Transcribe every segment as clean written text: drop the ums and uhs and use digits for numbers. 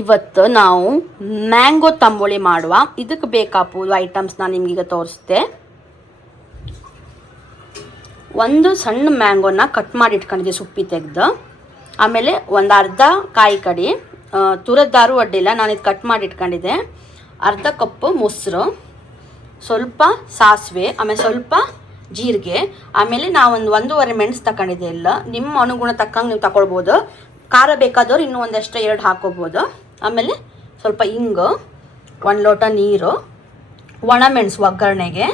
ಇವತ್ತು ನಾವು ಮ್ಯಾಂಗೋ ತಂಬುಳಿ ಮಾಡುವ. ಇದಕ್ಕೆ ಬೇಕಾಗುವ ಐಟಮ್ಸ್ ನಾನು ನಿಮಗೀಗ ತೋರಿಸ್ದೆ. ಒಂದು ಸಣ್ಣ ಮ್ಯಾಂಗೋನ ಕಟ್ ಮಾಡಿ ಇಟ್ಕೊಂಡಿದ್ದೆ ಸುಪ್ಪಿ ತೆಗೆದು. ಆಮೇಲೆ ಒಂದು ಅರ್ಧ ಕಾಯಿ ಕಡಿ, ತುರದ್ದಾರು ಅಡ್ಡಿಲ್ಲ, ನಾನು ಇದು ಕಟ್ ಮಾಡಿ ಇಟ್ಕೊಂಡಿದ್ದೆ. ಅರ್ಧ ಕಪ್ಪು ಮೊಸರು, ಸ್ವಲ್ಪ ಸಾಸಿವೆ, ಆಮೇಲೆ ಸ್ವಲ್ಪ ಜೀರಿಗೆ, ಆಮೇಲೆ ನಾವೊಂದು 1.5 ಮೆಣಸು ತಗೊಂಡಿದ್ದೆ. ಇಲ್ಲ ನಿಮ್ಮ ಅನುಗುಣ ತಕ್ಕಂಗೆ ನೀವು ತಗೊಳ್ಬೋದು. ಖಾರ ಬೇಕಾದವ್ರು ಇನ್ನೂ ಒಂದಷ್ಟು 2 ಹಾಕೋಬೋದು. ಆಮೇಲೆ ಸ್ವಲ್ಪ ಹಿಂಗು, 1 ಲೋಟ ನೀರು, ಒಣಮೆಣಸು ಒಗ್ಗರಣೆಗೆ,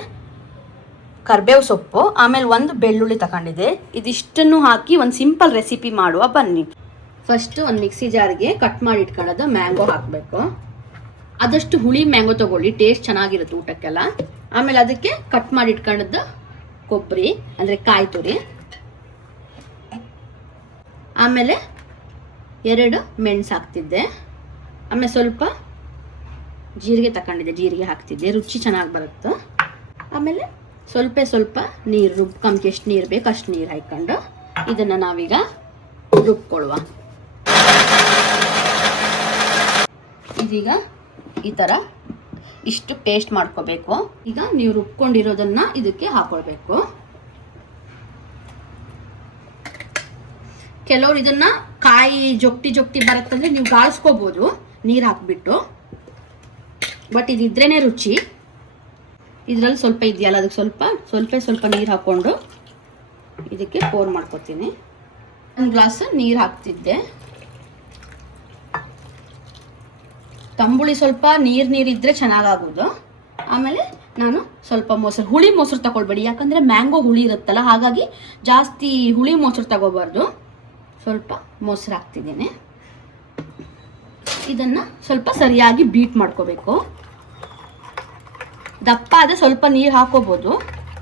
ಕರಿಬೇವು ಸೊಪ್ಪು, ಆಮೇಲೆ ಒಂದು ಬೆಳ್ಳುಳ್ಳಿ ತಗೊಂಡಿದ್ದೆ. ಇದಿಷ್ಟನ್ನು ಹಾಕಿ ಒಂದು ಸಿಂಪಲ್ ರೆಸಿಪಿ ಮಾಡುವ ಬನ್ನಿ. ಫಸ್ಟು ಒಂದು ಮಿಕ್ಸಿ ಜಾರಿಗೆ ಕಟ್ ಮಾಡಿ ಇಟ್ಕೊಳ್ಳೋದು ಮ್ಯಾಂಗೋ ಹಾಕಬೇಕು. ಆದಷ್ಟು ಹುಳಿ ಮ್ಯಾಂಗೋ ತೊಗೊಳ್ಳಿ, ಟೇಸ್ಟ್ ಚೆನ್ನಾಗಿರುತ್ತೆ ಊಟಕ್ಕೆಲ್ಲ. ಆಮೇಲೆ ಅದಕ್ಕೆ ಕಟ್ ಮಾಡಿ ಇಟ್ಕೊಳ್ಳೋದು ಕೊಬ್ಬರಿ ಅಂದರೆ ಕಾಯಿ ತುರಿ, ಆಮೇಲೆ 2 ಮೆಣಸು ಹಾಕ್ತಿದ್ದೆ. ಆಮೇಲೆ ಸ್ವಲ್ಪ ಜೀರಿಗೆ ತಗೊಂಡಿದ್ದೆ, ಜೀರಿಗೆ ಹಾಕ್ತಿದ್ದೆ, ರುಚಿ ಚೆನ್ನಾಗಿ ಬರುತ್ತೆ. ಆಮೇಲೆ ಸ್ವಲ್ಪ ನೀರು, ರುಬ್ಕೊಂಬಕ್ಕೆ ಎಷ್ಟು ನೀರು ಬೇಕು ಅಷ್ಟು ನೀರು ಹಾಕ್ಕೊಂಡು ಇದನ್ನು ನಾವೀಗ ರುಬ್ಕೊಳ್ಳುವ. ಇದೀಗ ಈ ಥರ ಇಷ್ಟು ಪೇಸ್ಟ್ ಮಾಡ್ಕೋಬೇಕು. ಈಗ ನೀವು ರುಬ್ಕೊಂಡಿರೋದನ್ನ ಇದಕ್ಕೆ ಹಾಕೊಳ್ಬೇಕು. ಕೆಲವರು ಇದನ್ನ ಕಾಯಿ ಜೊಕ್ಟಿ ಬರುತ್ತಂದ್ರೆ ನೀವು ಗಾಳಿಸ್ಕೋಬಹುದು ನೀರು ಹಾಕ್ಬಿಟ್ಟು, ಬಟ್ ಇದಿದ್ರೇನೆ ರುಚಿ. ಇದರಲ್ಲಿ ಸ್ವಲ್ಪ ಇದೆಯಲ್ಲ, ಅದಕ್ಕೆ ಸ್ವಲ್ಪ ನೀರು ಹಾಕ್ಕೊಂಡು ಇದಕ್ಕೆ ಪೋರ್ ಮಾಡ್ಕೊತೀನಿ. 1 ಗ್ಲಾಸ್ ನೀರು ಹಾಕ್ತಿದ್ದೆ. ತಂಬುಳಿ ಸ್ವಲ್ಪ ನೀರಿದ್ರೆ ಚೆನ್ನಾಗಾಗೋದು. ಆಮೇಲೆ ನಾನು ಸ್ವಲ್ಪ ಮೊಸರು, ಹುಳಿ ಮೊಸರು ತಗೊಳ್ಬೇಡಿ, ಯಾಕಂದರೆ ಮ್ಯಾಂಗೋ ಹುಳಿ ಇರುತ್ತಲ್ಲ, ಹಾಗಾಗಿ ಜಾಸ್ತಿ ಹುಳಿ ಮೊಸರು ತಗೋಬಾರ್ದು. ಸ್ವಲ್ಪ ಮೊಸರು ಹಾಕ್ತಿದ್ದೀನಿ. ಇದನ್ನು ಸ್ವಲ್ಪ ಸರಿಯಾಗಿ ಬೀಟ್ ಮಾಡ್ಕೋಬೇಕು. ದಪ್ಪ ಆದರೆ ಸ್ವಲ್ಪ ನೀರು ಹಾಕೋಬೋದು.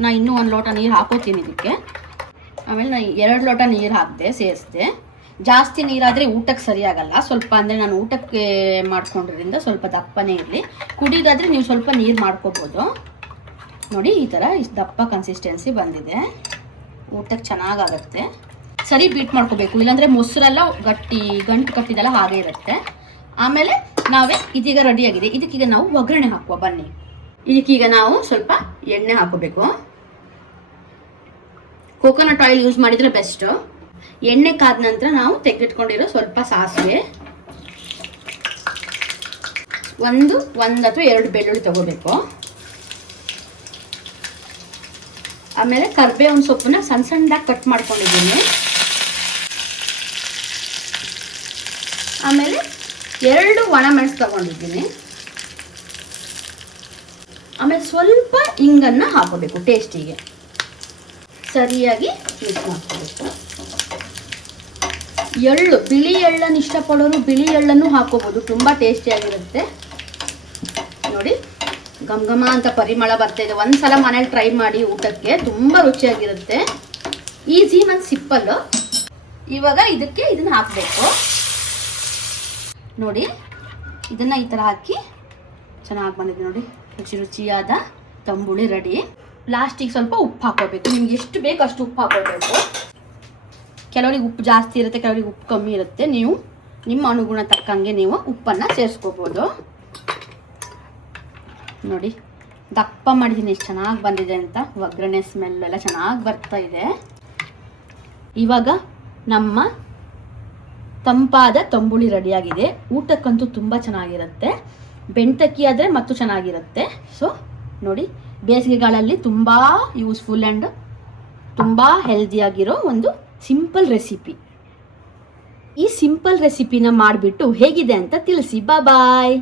ನಾನು ಇನ್ನೂ 1 ಲೋಟ ನೀರು ಹಾಕೋತೀನಿ ಇದಕ್ಕೆ. ಆಮೇಲೆ ನಾನು 2 ಲೋಟ ನೀರು ಹಾಕಿದೆ, ಸೇರಿಸಿದೆ. ಜಾಸ್ತಿ ನೀರಾದರೆ ಊಟಕ್ಕೆ ಸರಿಯಾಗಲ್ಲ. ಸ್ವಲ್ಪ ಅಂದರೆ ನಾನು ಊಟಕ್ಕೆ ಮಾಡ್ಕೊಂಡಿರೋದ್ರಿಂದ ಸ್ವಲ್ಪ ದಪ್ಪನೇ ಇರಲಿ. ಕುಡಿಯೋದಾದರೆ ನೀವು ಸ್ವಲ್ಪ ನೀರು ಮಾಡ್ಕೋಬೋದು. ನೋಡಿ, ಈ ಥರ ಇಷ್ಟು ದಪ್ಪ ಕನ್ಸಿಸ್ಟೆನ್ಸಿ ಬಂದಿದೆ, ಊಟಕ್ಕೆ ಚೆನ್ನಾಗಾಗತ್ತೆ. ಸರಿ ಬೀಟ್ ಮಾಡ್ಕೋಬೇಕು, ಇಲ್ಲಾಂದರೆ ಮೊಸರೆಲ್ಲ ಗಂಟು ಕಟ್ಟಿದೆಲ್ಲ ಹಾಗೆ ಇರುತ್ತೆ. ಆಮೇಲೆ ಇದೀಗ ರೆಡಿಯಾಗಿದೆ. ಇದಕ್ಕೀಗ ನಾವು ಒಗ್ಗರಣೆ ಹಾಕುವ ಬನ್ನಿ. ಇದಕ್ಕೀಗ ನಾವು ಸ್ವಲ್ಪ ಎಣ್ಣೆ ಹಾಕೋಬೇಕು. ಕೋಕೋನಟ್ ಆಯಿಲ್ ಯೂಸ್ ಮಾಡಿದರೆ ಬೆಸ್ಟು. ಎಣ್ಣೆ ಕಾದ ನಂತರ ನಾವು ತೆಗೆದಿಟ್ಕೊಂಡಿರೋ ಸ್ವಲ್ಪ ಸಾಸಿವೆ, ಒಂದು ಅಥವಾ 2 ಬೆಳ್ಳುಳ್ಳಿ ತಗೋಬೇಕು. ಆಮೇಲೆ ಕರಿಬೇವಿನ ಸೊಪ್ಪನ್ನ ಸಣ್ಣದಾಗಿ ಕಟ್ ಮಾಡ್ಕೊಂಡಿದ್ದೀನಿ. ಆಮೇಲೆ 2 ಒಣಮೆಣಸು ತಗೊಂಡಿದ್ದೀನಿ. ಆಮೇಲೆ ಸ್ವಲ್ಪ ಹಿಂಗನ್ನು ಹಾಕೋಬೇಕು ಟೇಸ್ಟಿಗೆ. ಸರಿಯಾಗಿ ಮಿಕ್ಸ್ ಮಾಡ್ಕೋಬೇಕು. ಬಿಳಿ ಎಳ್ಳನ್ನು ಇಷ್ಟಪಡೋರು ಬಿಳಿ ಎಳ್ಳನ್ನು ಹಾಕೋಬೋದು, ತುಂಬ ಟೇಸ್ಟಿಯಾಗಿರುತ್ತೆ. ನೋಡಿ, ಘಮ ಅಂತ ಪರಿಮಳ ಬರ್ತಾಯಿದೆ. ಒಂದ್ಸಲ ಮನೇಲಿ ಟ್ರೈ ಮಾಡಿ ಊಟಕ್ಕೆ, ತುಂಬ ರುಚಿಯಾಗಿರುತ್ತೆ. ಈಸಿ ಮತ್ತು ಸಿಂಪಲ್ಲು. ಇವಾಗ ಇದನ್ನು ಹಾಕಬೇಕು. ನೋಡಿ, ಇದನ್ನು ಈ ಥರ ಹಾಕಿ ಚೆನ್ನಾಗಿ ಬಂದಿದೆ. ನೋಡಿ, ರುಚಿಯಾದ ತಂಬುಳಿ ರೆಡಿ. ಲಾಸ್ಟಿಗೆ ಸ್ವಲ್ಪ ಉಪ್ಪು ಹಾಕೋಬೇಕು. ನಿಮ್ಗೆ ಎಷ್ಟು ಬೇಕು ಅಷ್ಟು ಉಪ್ಪು ಹಾಕೋಬೇಕು. ಕೆಲವರಿಗೆ ಉಪ್ಪು ಜಾಸ್ತಿ ಇರುತ್ತೆ, ಕೆಲವರಿಗೆ ಉಪ್ಪು ಕಮ್ಮಿ ಇರುತ್ತೆ. ನೀವು ನಿಮ್ಮ ಅನುಗುಣ ತಕ್ಕಂಗೆ ನೀವು ಉಪ್ಪನ್ನು ಸೇರಿಸ್ಕೋಬೋದು. ನೋಡಿ, ದಪ್ಪ ಮಾಡಿದ್ದೀನಿ, ಎಷ್ಟು ಚೆನ್ನಾಗಿ ಬಂದಿದೆ ಅಂತ. ಒಗ್ಗರಣೆ ಸ್ಮೆಲ್ ಎಲ್ಲ ಚೆನ್ನಾಗಿ ಬರ್ತಾ ಇದೆ. ಇವಾಗ ನಮ್ಮ ತಂಪಾದ ತಂಬುಳಿ ರೆಡಿಯಾಗಿದೆ. ಊಟಕ್ಕಂತೂ ತುಂಬ ಚೆನ್ನಾಗಿರುತ್ತೆ. ಬೆಣ್ತಕ್ಕಿ ಆದರೆ ಮತ್ತು ಚೆನ್ನಾಗಿರುತ್ತೆ. ಸೊ ನೋಡಿ, ಬೇಸಿಗೆಗಾಲಲ್ಲಿ ತುಂಬ ಯೂಸ್ಫುಲ್ ಆ್ಯಂಡ್ ತುಂಬ ಹೆಲ್ದಿಯಾಗಿರೋ ಒಂದು ಸಿಂಪಲ್ ರೆಸಿಪಿ. ಈ ಸಿಂಪಲ್ ರೆಸಿಪಿನ ಮಾಡಿಬಿಟ್ಟು ಹೇಗಿದೆ ಅಂತ ತಿಳಿಸಿ. ಬಾಯ್.